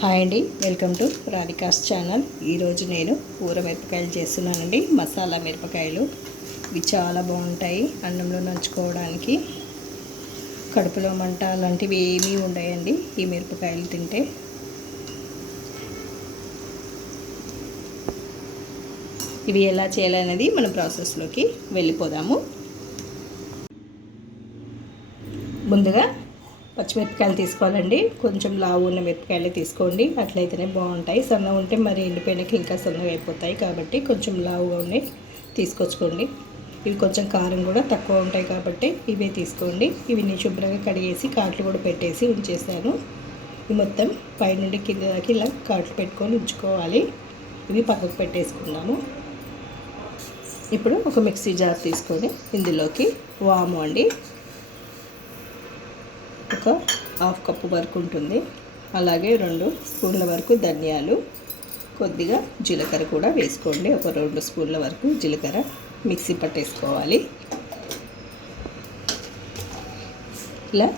Hi అండి, welcome to Radhika's channel. ఈరోజు నేను ఊర మిరపకాయలు చేస్తున్నానండి. మసాలా మిరపకాయలు ఇవి చాలా బాగుంటాయి. అన్నంలో నంచుకోవడానికి కడుపులో మంట అలాంటివి ఏమీ ఉండయండి ఈ మిరపకాయలు తింటే. ఇవి ఎలా చేయాలనేది మన ప్రాసెస్లోకి వెళ్ళిపోదాము. ముందుగా పచ్చిమిరపకాయలు తీసుకోవాలండి. కొంచెం లావు ఉన్న మిరపకాయలు తీసుకోండి, అట్లయితేనే బాగుంటాయి. సన్నగా ఉంటే మరి ఎండిపోయినాక ఇంకా సన్నగా అయిపోతాయి, కాబట్టి కొంచెం లావుగా ఉన్నాయి తీసుకొచ్చుకోండి. ఇవి కొంచెం కారం కూడా తక్కువ ఉంటాయి కాబట్టి ఇవే తీసుకోండి. ఇవి నేను శుభ్రంగా కడిగేసి కాట్లు కూడా పెట్టేసి ఉంచేసాను. ఇవి మొత్తం పైనుండి కింద దాకా ఇలా కాట్లు పెట్టుకొని ఉంచుకోవాలి. ఇవి పక్కకు పెట్టేసుకున్నాము. ఇప్పుడు ఒక మిక్సీ జార్ తీసుకొని ఇందులోకి వాము అండి, ఒక హాఫ్ కప్పు వరకు ఉంటుంది. అలాగే 2 స్పూన్ల వరకు ధనియాలు, కొద్దిగా జీలకర్ర కూడా వేసుకోండి. ఒక 2 స్పూన్ల వరకు జీలకర్ర మిక్సీ పట్టేసుకోవాలి. ఇలా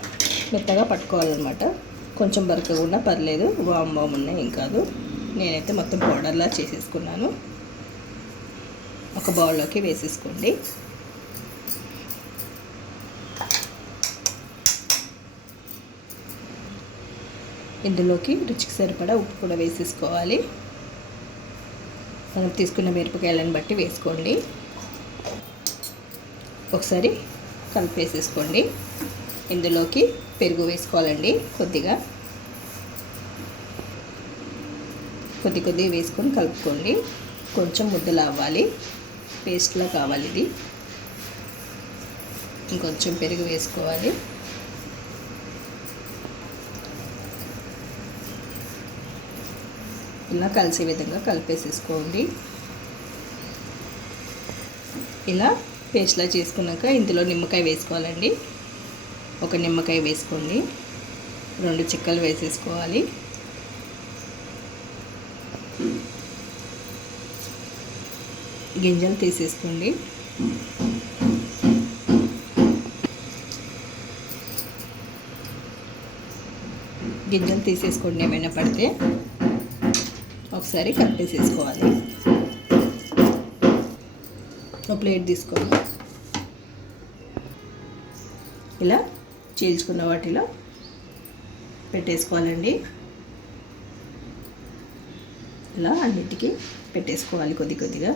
మెత్తగా పట్టుకోవాలన్నమాట. కొంచెం బరకగా ఉన్నా పర్లేదు, వాము ఉన్నాయి ఏం కాదు. నేనైతే మొత్తం పౌడర్లా చేసేసుకున్నాను. ఒక బౌల్లోకి వేసేసుకోండి. ఇందులోకి రుచికి సరిపడా ఉప్పు కూడా వేసేసుకోవాలి. మనం తీసుకున్న మిరపకాయలను బట్టి వేసుకోండి. ఒకసారి కలిపేసేసుకోండి. ఇందులోకి పెరుగు వేసుకోవాలండి. కొద్ది వేసుకొని కలుపుకోండి. కొంచెం ముద్దలా అవ్వాలి, పేస్ట్లా కావాలి ఇది. ఇంకొంచెం పెరుగు వేసుకోవాలి. ఇలా కలిసే విధంగా కలిపేసేసుకోండి. ఇలా పేస్ట్లా చేసుకున్నాక ఇందులో నిమ్మకాయ వేసుకోవాలండి. ఒక నిమ్మకాయ వేసుకోండి. 2 చిక్కలు వేసేసుకోవాలి. గింజలు తీసేసుకోండి. గింజలు తీసేసుకోండి. ఏమైనా పడితే ఒకసారి కలిపేసేసుకోవాలి. ఒక ప్లేట్ తీసుకోండి. ఇలా చీల్చుకున్న వాటిలో పెట్టేసుకోవాలండి. ఇలా అన్నిటికీ పెట్టేసుకోవాలి కొద్దిగా.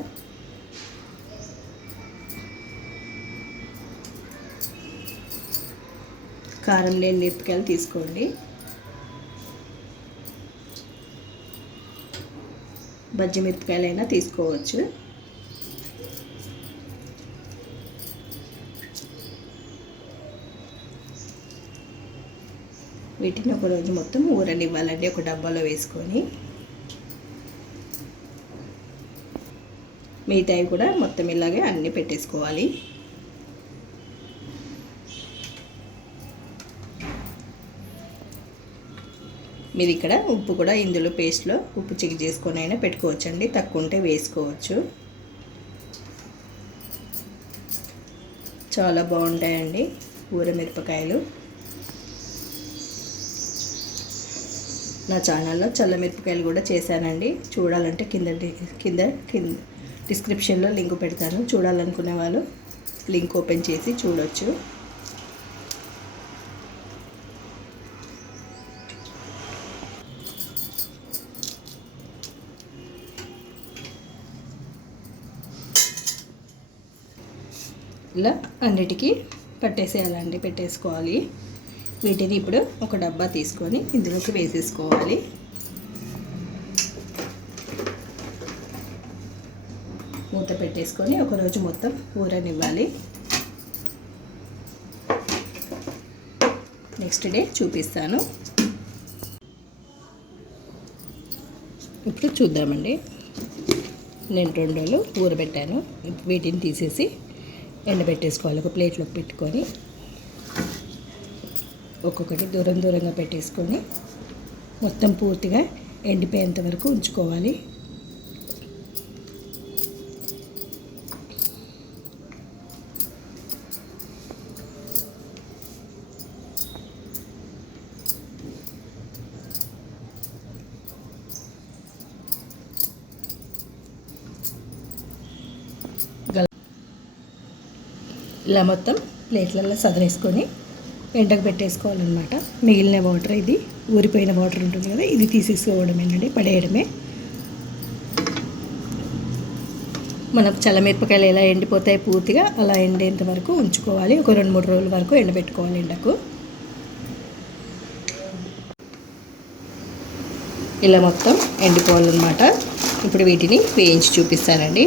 కారం లేని మిరపకాయలు తీసుకోండి. బజ్జి మిరపకాయలైనా తీసుకోవచ్చు. వీటిని ఒకరోజు మొత్తం ఊరనివ్వాలండి. ఒక డబ్బాలో వేసుకొని మిగతాయి కూడా మొత్తం ఇలాగే అన్నీ పెట్టేసుకోవాలి. మీరు ఇక్కడ ఉప్పు కూడా ఇందులో పేస్ట్లో ఉప్పు చెక్ చేసుకొని అయినా పెట్టుకోవచ్చండి. తక్కువ ఉంటే వేసుకోవచ్చు. చాలా బాగుంటాయండి ఊర మిరపకాయలు. నా ఛానల్లో చల్ల మిరపకాయలు కూడా చేశానండి. చూడాలంటే కింద డిస్క్రిప్షన్లో లింక్ పెడతాను. చూడాలనుకునే వాళ్ళు లింక్ ఓపెన్ చేసి చూడొచ్చు. ఇలా అన్నిటికీ పెట్టేసుకోవాలి. వీటిని ఇప్పుడు ఒక డబ్బా తీసుకొని ఇందులోకి వేసేసుకోవాలి. మూత పెట్టేసుకొని ఒకరోజు మొత్తం ఊరనివ్వాలి. నెక్స్ట్ డే చూపిస్తాను. ఇప్పుడు చూద్దామండి. నేను 2 రోజులు ఊరబెట్టాను. వీటిని తీసేసి ఎండబెట్టేసుకోవాలి. ఒక ప్లేట్లోకి పెట్టుకొని ఒక్కొక్కటి దూరంగా పెట్టేసుకొని మొత్తం పూర్తిగా ఎండిపోయేంత వరకు ఉంచుకోవాలి. ఇలా మొత్తం ప్లేట్లలో సదరేసుకొని ఎండకు పెట్టేసుకోవాలన్నమాట. మిగిలిన వాటర్, ఇది ఊరిపోయిన వాటర్ ఉంటుంది కదా, ఇది తీసేసుకోవడమేనండి, పడేయడమే. మనకు చల్లమిరపకాయలు ఎలా ఎండిపోతాయి పూర్తిగా అలా ఎండేంత వరకు ఉంచుకోవాలి. ఒక 2-3 రోజుల వరకు ఎండబెట్టుకోవాలి ఎండకు. ఇలా మొత్తం ఎండిపోవాలన్నమాట. ఇప్పుడు వీటిని వేయించి చూపిస్తానండి.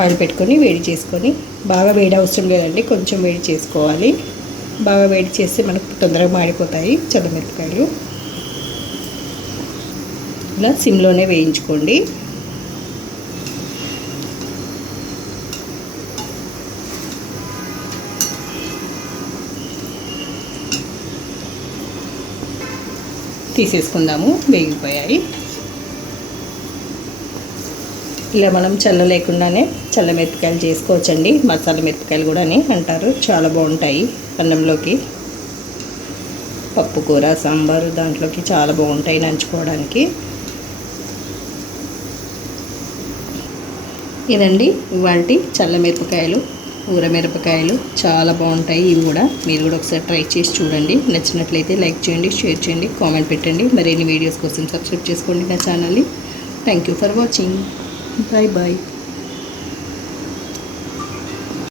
ఆయిల్ పెట్టుకొని వేడి చేసుకొని, బాగా వేడి అవసరం లేదండి, కొంచెం వేడి చేసుకోవాలి. బాగా వేడి చేస్తే మనకు తొందరగా మాడిపోతాయి చల్లమిరపకాయలు. ఇలా సిమ్లోనే వేయించుకోండి. తీసేసుకుందాము, వేగిపోయాయి. ఇలా మనం చల్ల లేకుండానే చల్లమిరపకాయలు చేసుకోవచ్చండి. మసాలా మిరపకాయలు కూడా అని అంటారు, చాలా బాగుంటాయి. అన్నంలోకి, పప్పు కూర, సాంబారు దాంట్లోకి చాలా బాగుంటాయి నంచుకోవడానికి. ఇదండి ఇవాల్టి చల్లమిరపకాయలు, ఊరమిరపకాయలు చాలా బాగుంటాయి. ఇవి కూడా మీరు కూడా ఒకసారి ట్రై చేసి చూడండి. నచ్చినట్లయితే లైక్ చేయండి, షేర్ చేయండి, కామెంట్ పెట్టండి. మరిన్ని వీడియోస్ కోసం సబ్స్క్రైబ్ చేసుకోండి నా ఛానల్ని. Thank you for watching. Bye bye.